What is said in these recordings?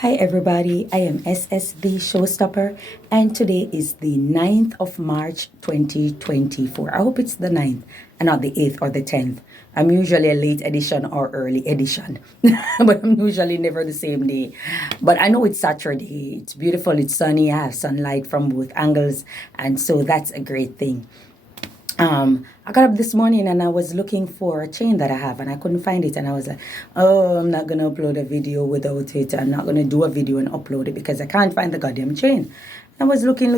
Hi everybody, I am SSB Showstopper and today is the 9th of March 2024. I hope it's the 9th and not the 8th or the 10th. I'm usually a late edition or early edition, but I'm usually never the same day. But I know it's Saturday, it's beautiful, it's sunny, I have sunlight from both angles, and so that's a great thing. I got up this morning and I was looking for a chain that I have and I couldn't find it. And I was like, oh, I'm not going to upload a video without it. I'm not going to do a video and upload it because I can't find the goddamn chain. I was looking.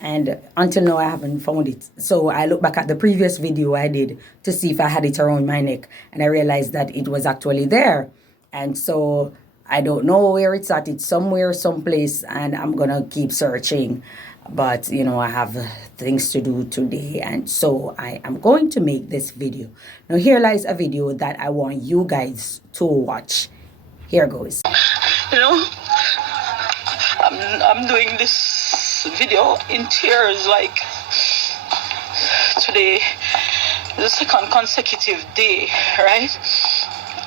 And until now, I haven't found it. So I looked back at the previous video I did to see if I had it around my neck. And I realized that it was actually there. And so I don't know where it's at. It's somewhere, someplace. And I'm going to keep searching. But, I have things to do today. And so I am going to make this video. Now, here lies a video that I want you guys to watch. Here goes. I'm doing this video in tears. Like, today is the second consecutive day, right?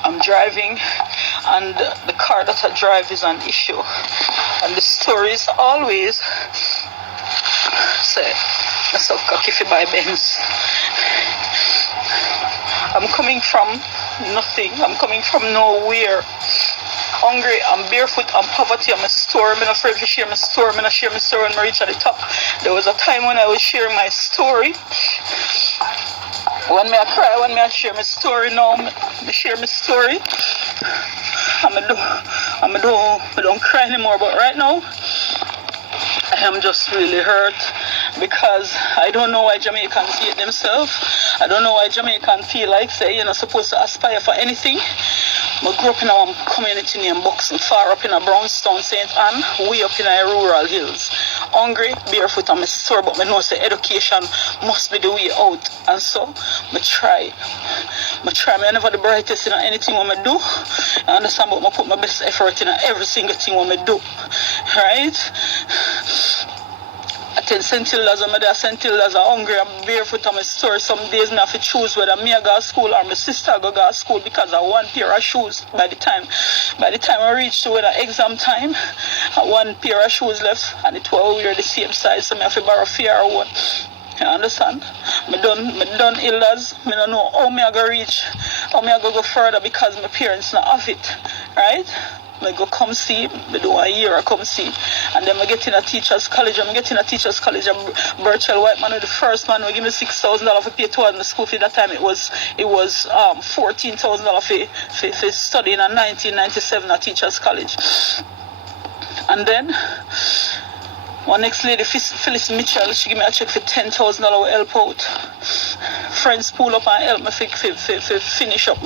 I'm driving and the car that I drive is an issue. And the story is always say, myself cocky for my Benz. I'm coming from nothing. I'm coming from nowhere. Hungry, I'm barefoot, I'm poverty, I'm a store. I'm not afraid to share my story. I'm not share my story when I reach at the top. There was a time when I was sharing my story. When I cry, when I share my story, now I share my story. I don't cry anymore, but right now, I am just really hurt because I don't know why Jamaicans hate themselves. I don't know why Jamaicans feel like, say, you're not supposed to aspire for anything. I grew up in a community named Boxing, far up in a Brownstown, St. Anne, way up in a rural hills. Hungry, barefoot, I'm a store, but I know say education must be the way out. And so, I try. I'm never the brightest in anything I do. I understand, but I put my best effort in every single thing I do. Right? I tell centillas, I'm there centillas are hungry, I'm barefoot, I'm a store. Some days I have to choose whether me I go to school or my sister go to school because I want pair of shoes by the time I reach to the exam time, I one pair of shoes left and it will wear the same size, so I have to borrow fear or one. You understand? I done illness. I don't know how I go reach, how I go further because my parents not have it. Right? I go come see, I do a year I come see. And then I get in a teacher's college. I'm getting a teacher's college. Birchell Whiteman was the first man who gave me $6,000 for pay towards my school fee. That time it was $14,000 for studying in 1997 at teacher's college. And then one next lady, Phyllis Mitchell, she gave me a check for $10,000 help out. Friends pull up and help me finish up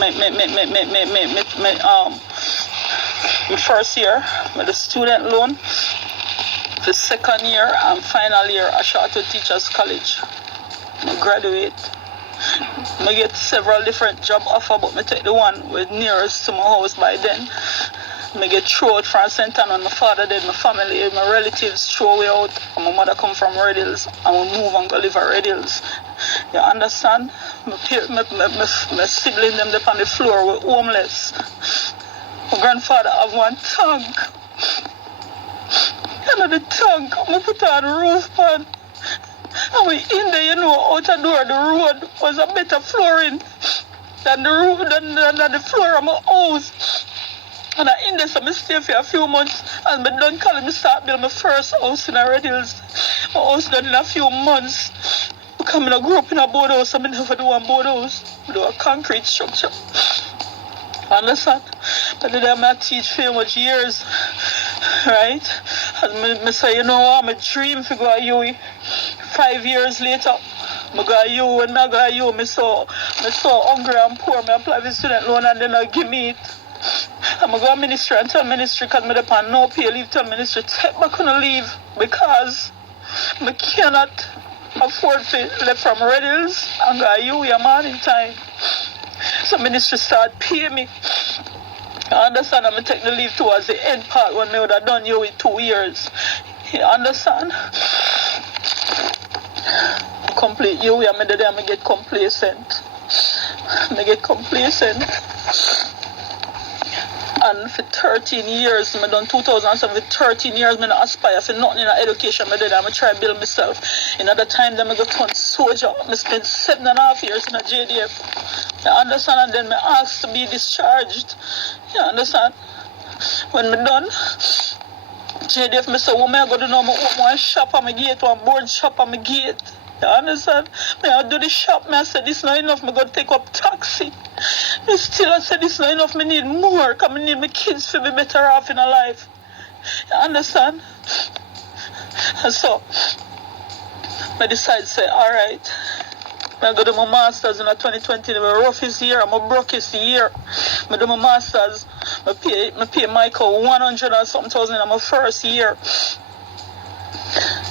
my first year with the student loan. The second year and final year I shot to teachers college. I graduate. I get several different job offers, but I take the one with nearest to my house by then. I get thrown out from St. Anne when my father did, my family, my relatives throw me out. And my mother come from Red Hills and we move and go live at Red Hills. You understand? My siblings them up on the floor were homeless. My grandfather have one tank. Another tank, I put on the roof pan. And we in there, out the door, the road was a better flooring than the roof, than the floor of my house. And I in there, so I stay for a few months. And I done college, I start building my first house in Red Hills. My house done in a few months. Because I grew up in a board house, I never do a board house. I do a concrete structure. Understand? But then I teach for much years, right? And I say, I'm a dream to go to UE. 5 years later, I go to UE. When I go to UE, I so hungry and poor. I apply for student loan and then I give me it. I'm going to go to ministry and tell ministry because I'm on no pay leave. Tell ministry, take back on leave because I cannot afford to live from Red Hills and go to UE a morning time. So ministry start paying me. I understand I'm going to take the leave towards the end part when I would have done you with 2 years. You understand? Complete you, I'm going to get complacent. I get complacent. And for 13 years, I done 2007, for 13 years, I aspire for nothing in education. I did, I try to build myself. In other time, then I go turn soldier. I spent 7.5 years in a JDF. You understand? And then I asked to be discharged. You understand? When I done, JDF, I said, what am I going to do? I open one shop on my gate, one board shop on my gate. You understand? I do the shop, I said, this is not enough, I'm going to take up taxi. I said, this is not enough, I need more, because I need my kids to be better off in a life. You understand? And so, I decided to say, all right, I go to my master's in 2020, the roughest year, I'm a brokest year. I do my master's, I pay Michael 100 or something thousand in my first year.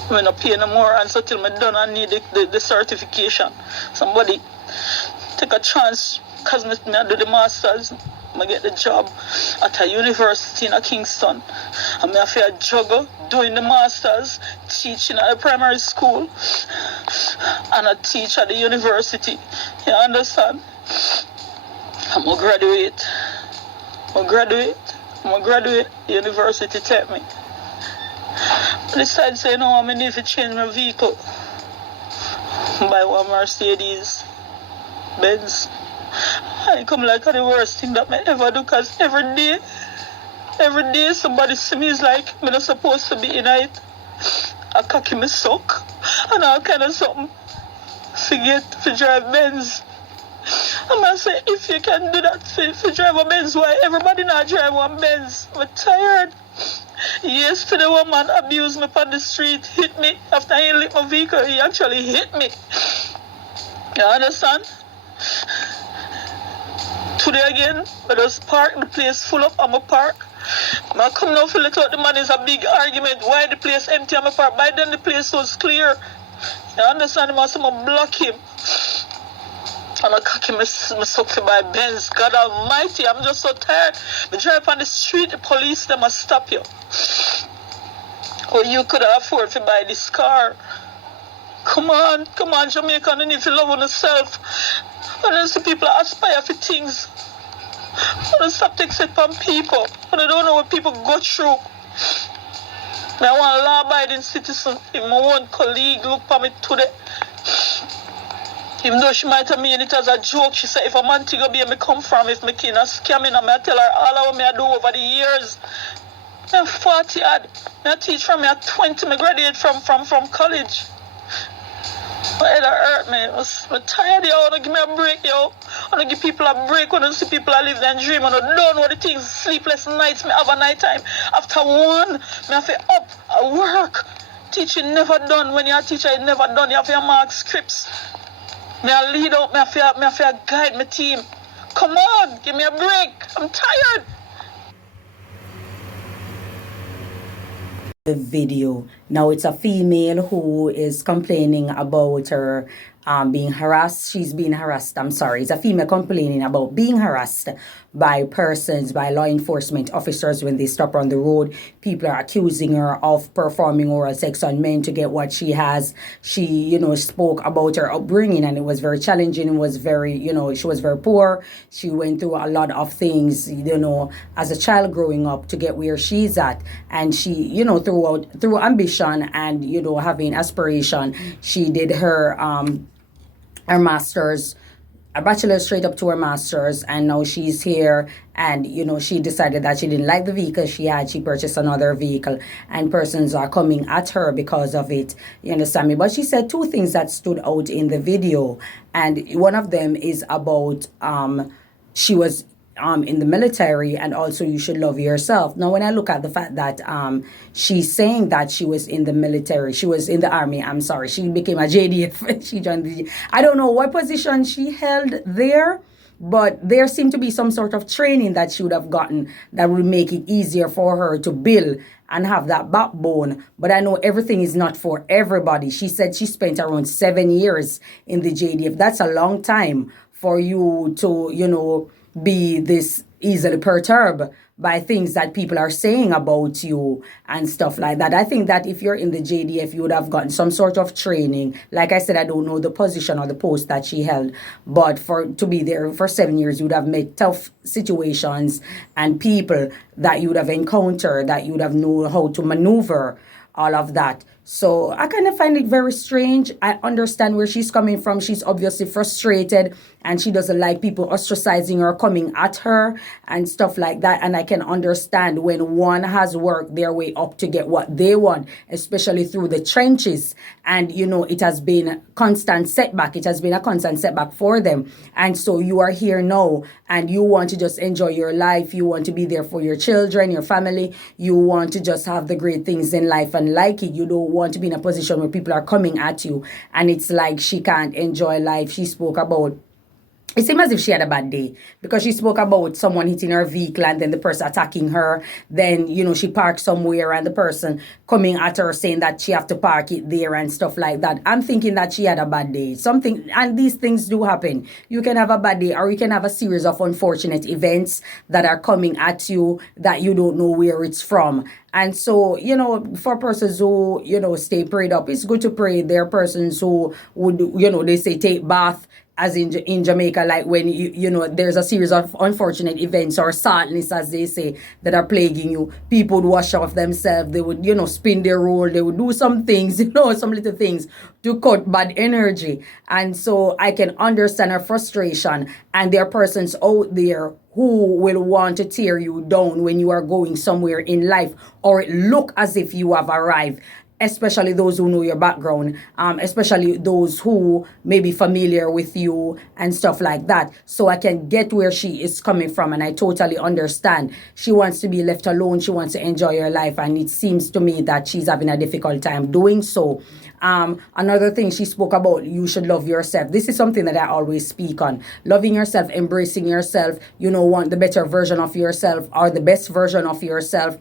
I'm not paying no more, and so till I'm done, I need the certification. Somebody take a chance, because I do the masters, I get the job at a university in Kingston. And I have to juggle doing the masters, teaching at a primary school, and I teach at the university. You understand? I'm going to graduate. I'm going to graduate. The university take me. I decided to say, no, I need to change my vehicle. Buy one Mercedes Benz. I come like the worst thing that I ever do, because every day somebody see me is like, I'm not supposed to be in it. I cocky me suck and all kind of something. Forget to drive Benz. I'm going to say, if you can do that for drive a Benz, why everybody not drive one Benz? I'm tired. Yesterday, one man abused me on the street, hit me. After he lit my vehicle, he actually hit me. You understand? Today again, I just park the place full up on my park. I come now to let out the man is a big argument. Why the place empty on my park? By then the place was clear. You understand? I must block him. And I cocky me suck for my Benz. God almighty, I'm just so tired. I drive on the street, the police, they must stop you. Or you could afford to buy this car. Come on, Jamaica, you need to love on yourself. And then see people aspire for things. I don't stop taking it from people. And I don't know what people go through. I want a law-abiding citizen. If my one colleague look for me today, even though she might have mean it as a joke, she said, if a man take a baby me come from, if my kid is scamming, I tell her all of what I do over the years. I'm 40 odd. I teach from me at 20, I graduate from college. My head hurt me. I'm tired, yo. I want to give me a break, yo. I want to give people a break. When I see people I live their dream, and I don't know the things, sleepless nights, me have a night time. After one, me have to up, I work. Teaching never done. When you're a teacher, it's never done. You have to mark scripts. Me I lead out, me have to guide my team. Come on, give me a break. I'm tired. The video. Now it's a female who is complaining about her being harassed. She's being harassed. I'm sorry. It's a female complaining about being harassed by persons, by law enforcement officers when they stop her on the road. People are accusing her of performing oral sex on men to get what she has. She, spoke about her upbringing, and it was very challenging. It was very, she was very poor. She went through a lot of things, as a child growing up to get where she's at. And she, through ambition and, having aspiration, she did her master's, a bachelor's straight up to her master's, and now she's here. And she decided that she didn't like the vehicle she had. She purchased another vehicle, and persons are coming at her because of it. You understand me? But she said two things that stood out in the video, and one of them is about she was in the military, and also you should love yourself. Now, when I look at the fact that she's saying that she was in the military, she was in the army, I'm sorry, she became a JDF. She joined I don't know what position she held there, but there seemed to be some sort of training that she would have gotten that would make it easier for her to build and have that backbone. But I know everything is not for everybody. She said she spent around 7 years in the JDF. That's a long time for you to, be this easily perturbed by things that people are saying about you and stuff like that. I think that if you're in the JDF, you would have gotten some sort of training. Like I said, I don't know the position or the post that she held, but for to be there for 7 years, you would have met tough situations and people that you would have encountered, that you would have known how to maneuver, all of that. So I kind of find it very strange. I understand where she's coming from. She's obviously frustrated and she doesn't like people ostracizing her, coming at her and stuff like that. And I can understand when one has worked their way up to get what they want, especially through the trenches. And, it has been a constant setback. It has been a constant setback for them. And so you are here now and you want to just enjoy your life. You want to be there for your children, your family. You want to just have the great things in life and like it. You don't want to be in a position where people are coming at you and it's like she can't enjoy life. She spoke about, it seemed as if she had a bad day because she spoke about someone hitting her vehicle and then the person attacking her. Then, she parked somewhere and the person coming at her saying that she have to park it there and stuff like that. I'm thinking that she had a bad day. Something, and these things do happen. You can have a bad day or you can have a series of unfortunate events that are coming at you that you don't know where it's from. And so, for persons who, stay prayed up, it's good to pray. There are persons who would, they say take bath, as in Jamaica, like when there's a series of unfortunate events or sadness, as they say, that are plaguing you. People would wash off themselves. They would, spin their roll. They would do some things, some little things to cut bad energy. And so I can understand her frustration. And there are persons out there who will want to tear you down when you are going somewhere in life or it look as if you have arrived. Especially those who know your background, especially those who may be familiar with you and stuff like that. So I can get where she is coming from and I totally understand. She wants to be left alone. She wants to enjoy her life. And it seems to me that she's having a difficult time doing so. Another thing she spoke about, you should love yourself. This is something that I always speak on. Loving yourself, embracing yourself, want the better version of yourself or the best version of yourself.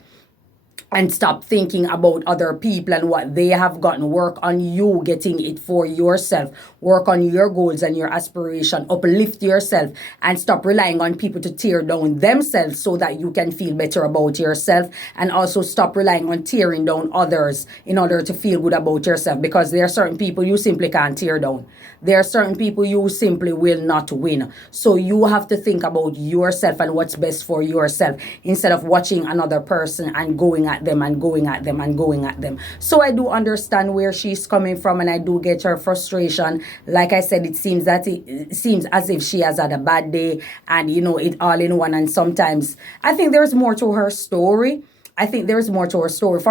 And stop thinking about other people and what they have gotten. Work on you getting it for yourself. Work on your goals and your aspiration. Uplift yourself and stop relying on people to tear down themselves so that you can feel better about yourself. And also stop relying on tearing down others in order to feel good about yourself, because there are certain people you simply can't tear down. There are certain people you simply will not win. So you have to think about yourself and what's best for yourself instead of watching another person and going at them and going at them and going at them. So I do understand where she's coming from and I do get her frustration. Like I said, it seems as if she has had a bad day and it all in one. And sometimes I think there's more to her story. For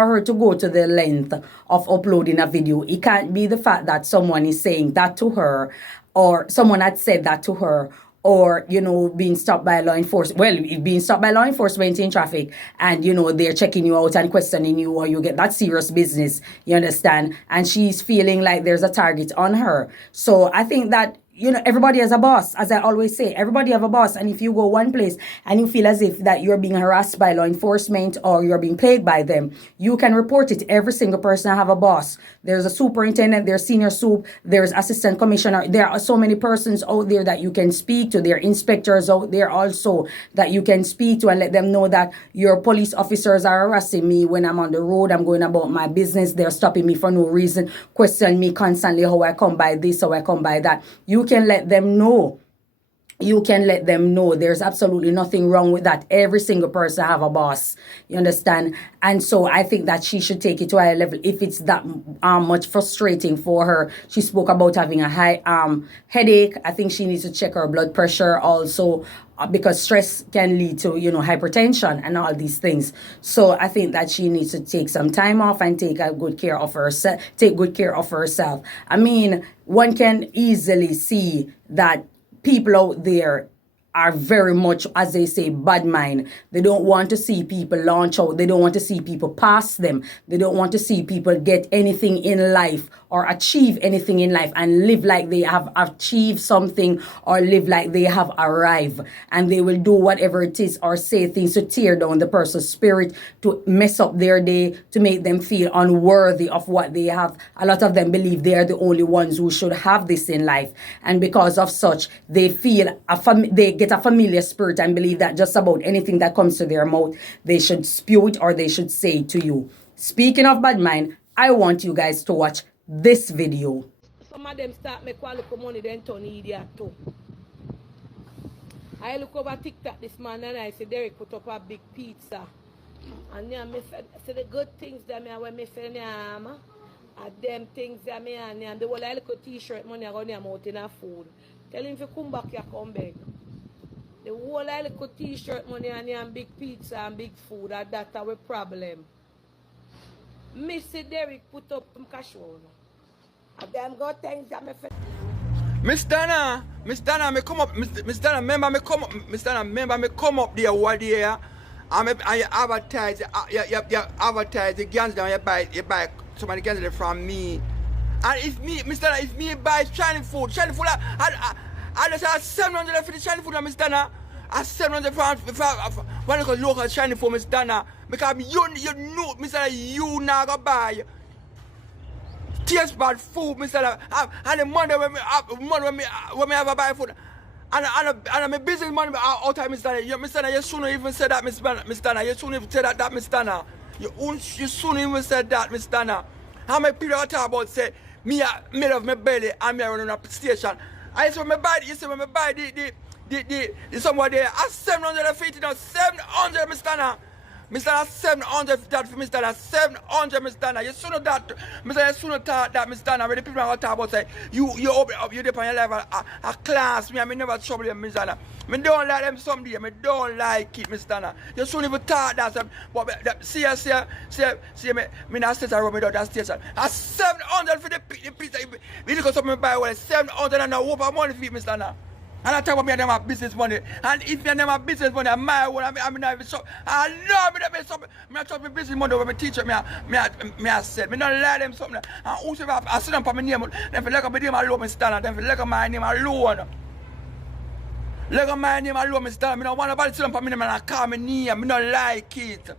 her to go to the length of uploading a video. It can't be the fact that someone is saying that to her or someone had said that to her, or being stopped by law enforcement. Well, being stopped by law enforcement in traffic and they're checking you out and questioning you, or you get that serious business, you understand, and she's feeling like there's a target on her. So I think that everybody has a boss. As I always say, everybody have a boss. And if you go one place and you feel as if that you're being harassed by law enforcement or you're being plagued by them, you can report it. Every single person have a boss. There's a superintendent, there's senior soup, there's assistant commissioner. There are so many persons out there that you can speak to. There are inspectors out there also that you can speak to and let them know that your police officers are harassing me when I'm on the road. I'm going about my business. They're stopping me for no reason, questioning me constantly how I come by this, how I come by that. You can let them know. There's absolutely nothing wrong with that. Every single person have a boss. You understand? And so I think that she should take it to a higher level if it's that much frustrating for her. She spoke about having a high headache. I think she needs to check her blood pressure also, because stress can lead to hypertension and all these things. So I think that she needs to take some time off and take good care of herself. I mean, one can easily see that people out there are very much, as they say, bad mind. They don't want to see people launch out. They don't want to see people pass them. They don't want to see people get anything in life or achieve anything in life and live like they have achieved something or live like they have arrived. And they will do whatever it is or say things to tear down the person's spirit, to mess up their day, to make them feel unworthy of what they have. A lot of them believe they are the only ones who should have this in life. And because of such, they feel they get a familiar spirit and believe that just about anything that comes to their mouth, they should spew it or they should say it to you. Speaking of bad mind, I want you guys to watch this video. Some of them start make one look money, then turn idiot too. I look over TikTok this man and I see Derrick put up a big pizza. And yeah, me say the good things that me when me say and them things that me and the whole little t-shirt money I go near out in a food. Tell him if you come back you come back. The whole little t-shirt money and big pizza and big food that's our problem. Mr. Derrick put up some cash on. And them good things that me Miss Donna, me come up, Miss Donna, remember me come up, Miss Donna, remember me come up there one day, and you advertise, you advertise the guns down, you buy some of the guns from me. And if me, Miss Donna, if me buy Chinese food, I just have 700 for the Chinese food, Miss Donna. I 700 for one of the local Chinese food, Miss Donna. Because you know, Miss Donna, you not gonna buy. Taste bad food, Mr. And the money when me have a buy food. And my business money out of Mr. Mr. You shouldn't even say that, Mr. You shouldn't even say that, Mr. You shouldn't even say that, Mr. How many people are talking about say me made of my belly and me running up station. I used to buy the somebody at 750 now, 700, Mr. Mr. 700 that for Mr. 700, Mr. You shouldn't that, Mr. You shouldn't talk that, Mr. When the people are talk about say you open up, you depend on your level a class. Me never trouble them, Mr. Me don't like them someday. Me don't like it, Mr. You shouldn't even talk that. But see, me not station road me down that station. A 700 for the pizza. We look at something buy well 700 and now over money for it, Mr. And I talk about me and them have business money. And if me and them have business money, my own, I'm not even so. I know me that me something. Me not talk about business money over my teacher. Me I said. Me not lie them something. And whosoever I sit down for my name, them feel like my name alone, me stand. Them feel like my name alone. Like my name alone, me stand. Me don't want nobody sit down for my name and I call me name. Me not like it.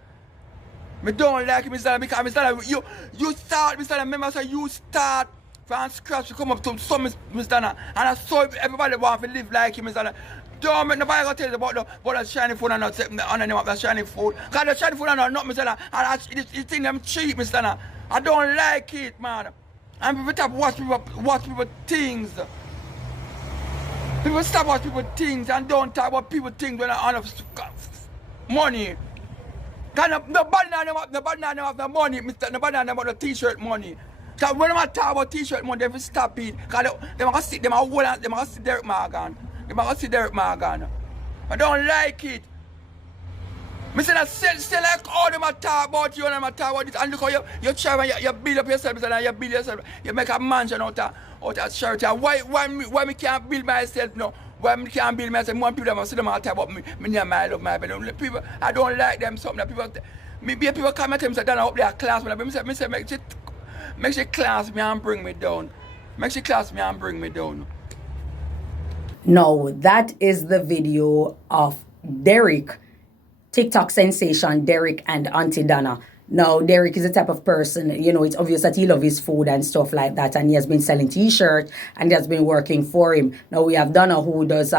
Me don't like it, me stand. Because me stand. You start, me stand. Remember, so you start. From scratch to come up to some Mr. Donna. And I saw everybody want to live like him, Mr. Donna. Don't make nobody go tell you about the shiny food and not on the name of the shiny food. Because the shiny food are not Mr. Donna. And you think them cheap, Mr. Donna. I don't like it, man. And people stop watch people things. People stop watch people things and don't talk about people things when I have money. Because nobody have the money, Mr. Nobody have the t-shirt money. So when I talk about t-shirt money, they stop it. Because they must see Derrick Morgan. They must see Derrick Morgan. I don't like it. I say like all them talk about you and them talk about this. And look how you try and you build up yourself, you build yourself. You make a mansion out of charity. Why me can't build myself now? Why me can't build myself? More people that see them talk about me near my love, my belly. People, I don't like them something. People come at them and say, up there class. I say, make she class me and bring me down. Make she class me and bring me down. No, that is the video of Derrick, TikTok sensation Derrick and Auntie Donna. Now, Derrick is the type of person, you know, it's obvious that he loves his food and stuff like that. And he has been selling t-shirts and he has been working for him. Now, we have Donna who does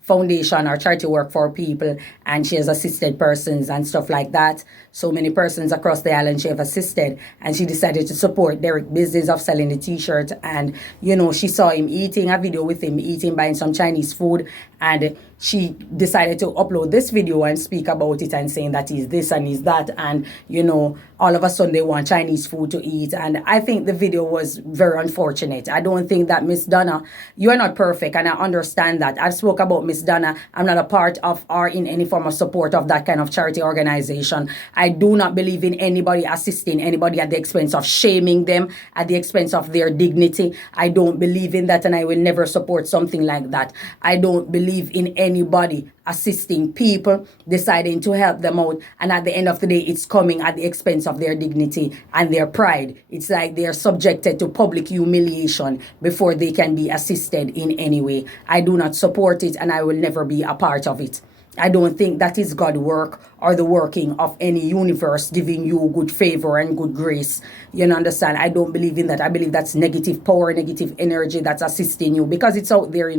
foundation or charity work for people. And she has assisted persons and stuff like that. So many persons across the island she have assisted. And she decided to support Derrick's business of selling the t-shirt. And, you know, she saw him eating, a video with him eating, buying some Chinese food. And she decided to upload this video and speak about it and saying that he's this and he's that. And, you know, all of a sudden they want Chinese food to eat. And I think the video was very unfortunate. I don't think that Miss Donna, you are not perfect. And I understand that. I've spoke about Miss Donna. I'm not a part of or in any form of support of that kind of charity organization. I do not believe in anybody assisting anybody at the expense of shaming them, at the expense of their dignity. I don't believe in that, and I will never support something like that. I don't believe in anybody assisting people, deciding to help them out, and at the end of the day, it's coming at the expense of their dignity and their pride. It's like they're subjected to public humiliation before they can be assisted in any way. I do not support it, and I will never be a part of it. I don't think that is God work or the working of any universe giving you good favor and good grace. You understand? I don't believe in that. I believe that's negative power, negative energy that's assisting you because it's out there,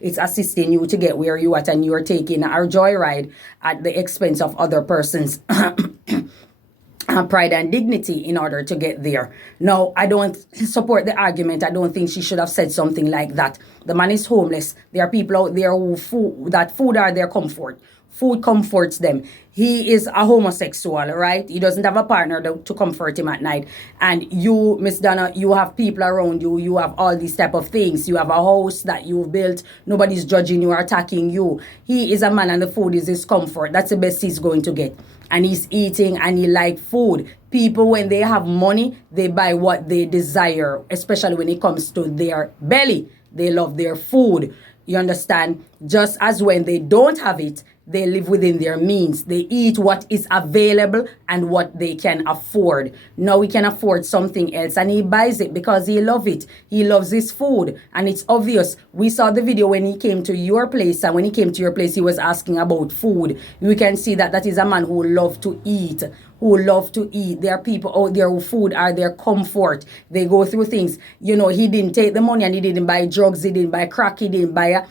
it's assisting you to get where you at, and you're taking our joyride at the expense of other persons. Pride and dignity in order to get there. No, I don't support the argument. I don't think she should have said something like that. The man is homeless. There are people out there who food are their comfort. Food comforts them. He is a homosexual, right? He doesn't have a partner to comfort him at night. And you, Miss Donna, you have people around you. You have all these type of things. You have a house that you've built. Nobody's judging you or attacking you. He is a man and the food is his comfort. That's the best he's going to get. And he's eating and he like food. People, when they have money, they buy what they desire, especially when it comes to their belly. They love their food. You understand? Just as when they don't have it, they live within their means. They eat what is available and what they can afford. Now he can afford something else and he buys it because he loves it. He loves his food and it's obvious. We saw the video when he came to your place, and when he came to your place, he was asking about food. We can see that that is a man who loves to eat. There are people out there who food are their comfort. They go through things. He didn't take the money and he didn't buy drugs. He didn't buy crack. He didn't buy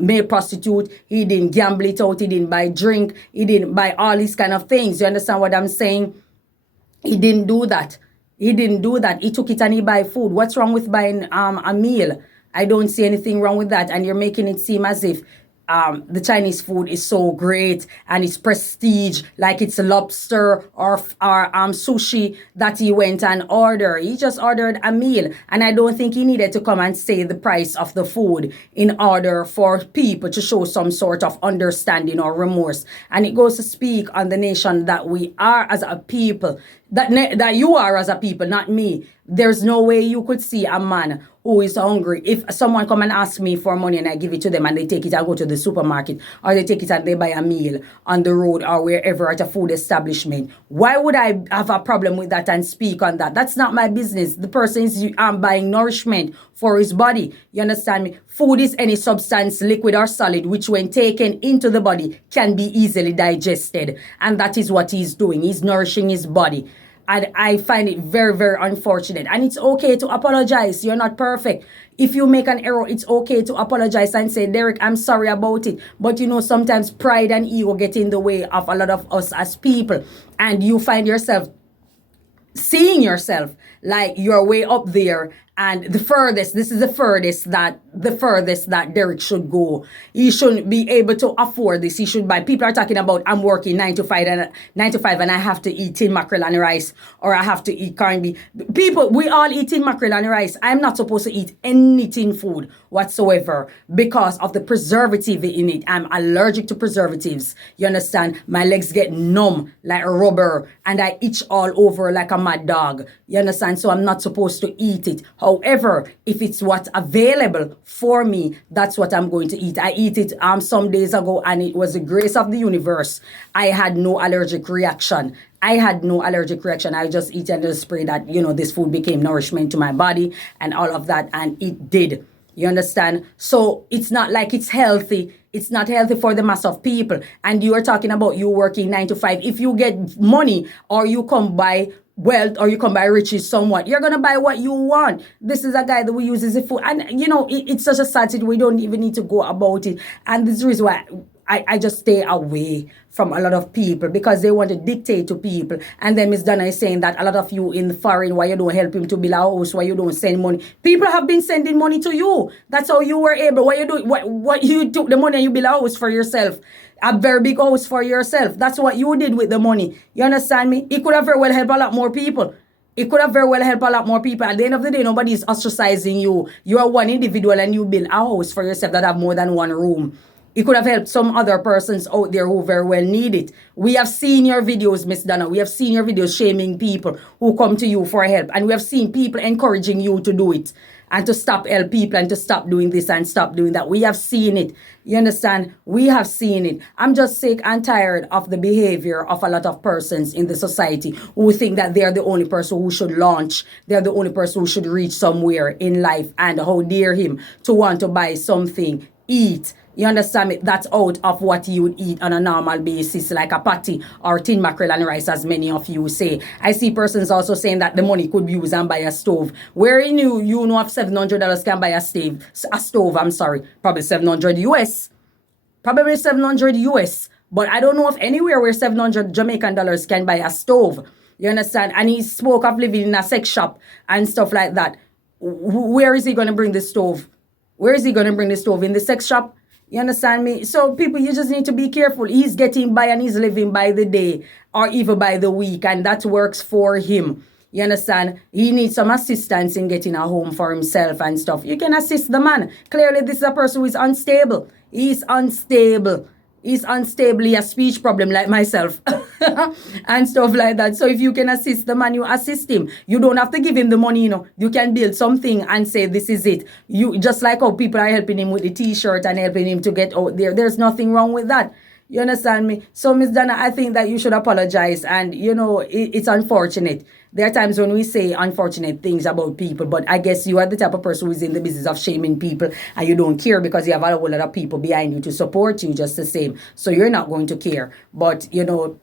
male prostitute. He didn't gamble it out. He didn't buy drink. He didn't buy all these kind of things. You understand what I'm saying? He didn't do that. He took it and he buy food. What's wrong with buying a meal? I don't see anything wrong with that. And you're making it seem as if the Chinese food is so great and it's prestige, like it's lobster or sushi that he went and ordered. He just ordered a meal, and I don't think he needed to come and say the price of the food in order for people to show some sort of understanding or remorse. And it goes to speak on the nation that we are as a people, that you are as a people, not me. There's no way you could see a man who is hungry. If someone come and ask me for money and I give it to them and they take it and go to the supermarket, or they take it and they buy a meal on the road or wherever at a food establishment, why would I have a problem with that and speak on that? That's not my business. The person is buying nourishment for his body. You understand me? Food is any substance, liquid or solid, which when taken into the body can be easily digested. And that is what he's doing. He's nourishing his body. And I find it very, very unfortunate. And it's okay to apologize. You're not perfect. If you make an error, it's okay to apologize and say, Derrick, I'm sorry about it. But sometimes pride and ego get in the way of a lot of us as people. And you find yourself seeing yourself like you're way up there. And this is the furthest that Derrick should go. He shouldn't be able to afford this. He should buy. People are talking about, I'm working 9 to 5 and I have to eat tin mackerel and rice, or I have to eat corned beef. People, we all eat tin mackerel and rice. I'm not supposed to eat any tin food whatsoever because of the preservative in it. I'm allergic to preservatives. You understand? My legs get numb like a rubber and I itch all over like a mad dog. You understand? So I'm not supposed to eat it. However, if it's what's available for me, that's what I'm going to eat. I eat it some days ago and it was the grace of the universe. I had no allergic reaction. I just eat and just pray that, this food became nourishment to my body and all of that. And it did. You understand? So it's not like it's healthy. It's not healthy for the mass of people. And you are talking about you working 9 to 5. If you get money or you come by wealth or you come by riches somewhat, you're going to buy what you want. This is a guy that we use as a food. And, it's such a sad situation. We don't even need to go about it. And this is the reason why I just stay away from a lot of people because they want to dictate to people. And then Miss Donna is saying that a lot of you in the foreign, why you don't help him to build a house, why you don't send money. People have been sending money to you. That's how you were able. Why you do what you took the money and you build a house for yourself. A very big house for yourself. That's what you did with the money. You understand me? It could have very well helped a lot more people. At the end of the day, nobody is ostracizing you. You are one individual and you build a house for yourself that have more than one room. It could have helped some other persons out there who very well need it. We have seen your videos, Miss Donna. We have seen your videos shaming people who come to you for help. And we have seen people encouraging you to do it and to stop help people and to stop doing this and stop doing that. We have seen it. You understand? We have seen it. I'm just sick and tired of the behavior of a lot of persons in the society who think that they're the only person who should launch. They're the only person who should reach somewhere in life. And how dare him to want to buy something, eat, You understand me? That's out of what you would eat on a normal basis, like a patty or tin mackerel and rice, as many of you say. I see persons also saying that the money could be used and buy a stove. Where in you know if $700 can buy a stove, I'm sorry, probably 700 US. Probably 700 US. But I don't know of anywhere where 700 Jamaican dollars can buy a stove. You understand? And he spoke of living in a sex shop and stuff like that. Where is he going to bring the stove? Where is he going to bring the stove? In the sex shop? You understand me? So people, you just need to be careful. He's getting by and he's living by the day or even by the week, and that works for him. You understand? He needs some assistance in getting a home for himself and stuff. You can assist the man. Clearly, this is a person who is unstable. He's unstable. He's unstable. He has a speech problem like myself and stuff like that. So if you can assist the man, you assist him. You don't have to give him the money, you know. You can build something and say, this is it. You just like how people are helping him with the t-shirt and helping him to get out there. There's nothing wrong with that. You understand me? So, Miss Donna, I think that you should apologize. And, you know, it's unfortunate. There are times when we say unfortunate things about people, but I guess you are the type of person who is in the business of shaming people and you don't care because you have a whole lot of people behind you to support you just the same. So you're not going to care. But, you know,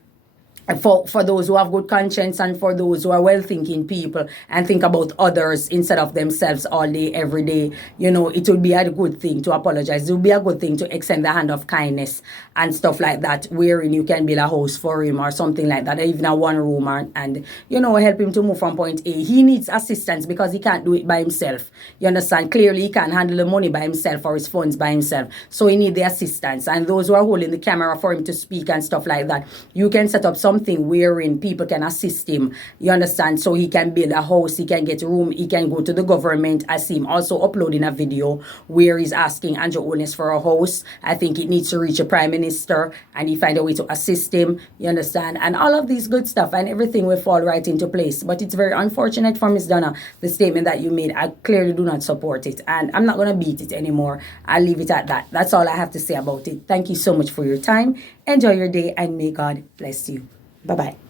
for those who have good conscience and for those who are well-thinking people and think about others instead of themselves all day, every day, you know, it would be a good thing to apologize. It would be a good thing to extend the hand of kindness and stuff like that, wherein you can build a house for him or something like that, even a one room and you know, help him to move from point A. He needs assistance because he can't do it by himself. You understand? Clearly, he can't handle the money by himself or his funds by himself. So he needs the assistance. And those who are holding the camera for him to speak and stuff like that, you can set up something wherein people can assist him, you understand, so he can build a house, he can get a room, he can go to the government. I see him also uploading a video where he's asking Andrew Holness for a house. I think it needs to reach a prime minister and he find a way to assist him, you understand, and all of these good stuff and everything will fall right into place. But it's very unfortunate for Miss Donna, the statement that you made. I clearly do not support it and I'm not going to beat it anymore. I'll leave it at that. That's all I have to say about it. Thank you so much for your time. Enjoy your day and may God bless you. Bye-bye.